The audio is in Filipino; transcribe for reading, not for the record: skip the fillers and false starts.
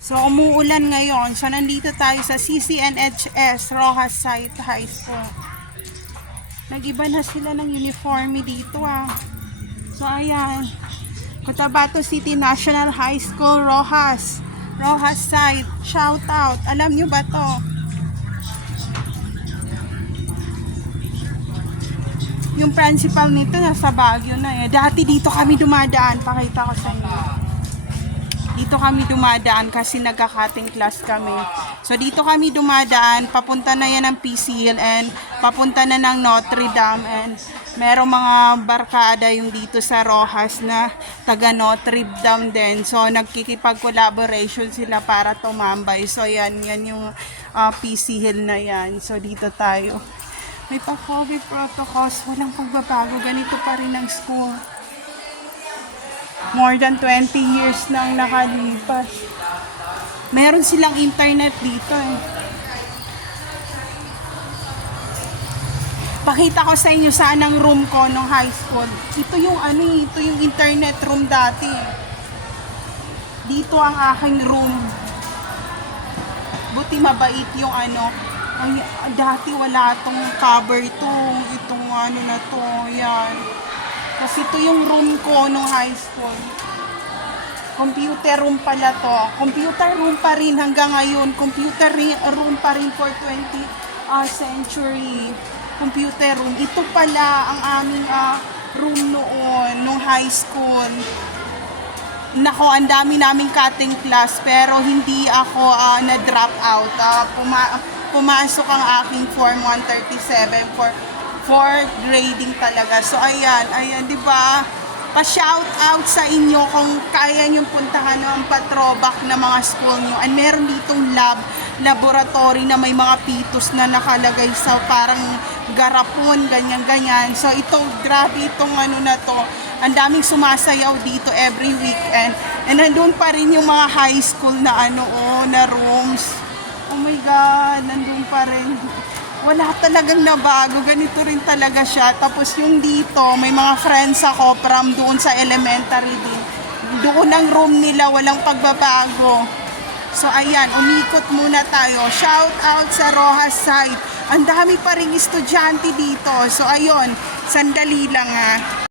So, umuulan ngayon. So, nandito tayo sa CCNHS Rojas Site High School. Nag-iba na sila ng uniforme dito So, ayan. Cotabato City National High School, Rojas Site. Shout out. Alam nyo ba to? Yung principal nito nasa Baguio na Dati dito kami dumadaan. Pakita ko sa inyo. Dito kami dumadaan kasi nagka-cutting class kami. So dito kami dumadaan, papunta na yan ng PC Hill and papunta na ng Notre Dame and merong mga barkada yung dito sa Rojas na taga Notre Dame din. So nagkikipag-collaboration sila para tumambay. So yan yung PC Hill na yan. So dito tayo. May pa-COVID protocols, walang pagbabago. Ganito pa rin ang school. More than 20 years nang nakalipas. Meron silang internet dito Pakita ko sa inyo saan ang room ko nung high school. Ito yung ito yung internet room dati. Dito ang aking room. Buti mabait yung dati wala tong cover itong na to, yan. Kasi ito yung room ko nung high school. Computer room pala to. Computer room pa rin hanggang ngayon. Computer room pa rin for 20th century. Computer room. Ito pala ang aming room noon, nung high school. Nako, ang dami naming cutting class pero hindi ako na-drop out. Pumasok ang aking Form 137 for grading talaga. So ayan, di ba? Pa-shout out sa inyo kung kaya nyo puntahan ng patrobak na mga school nyo. And meron ditong laboratory na may mga pitos na nakalagay sa parang garapon, ganyan-ganyan. So ito, grabe itong na to. Ang daming sumasayaw dito every weekend. And nandun pa rin yung mga high school na na rooms. Oh my God, nandun pa rin. Wala talagang nabago, ganito rin talaga siya. Tapos yung dito, may mga friends ako from doon sa elementary din. Doon ang room nila, walang pagbabago. So ayan, umikot muna tayo. Shout out sa Rojas Site. Ang dami pa ring estudyante dito. So ayun, sandali lang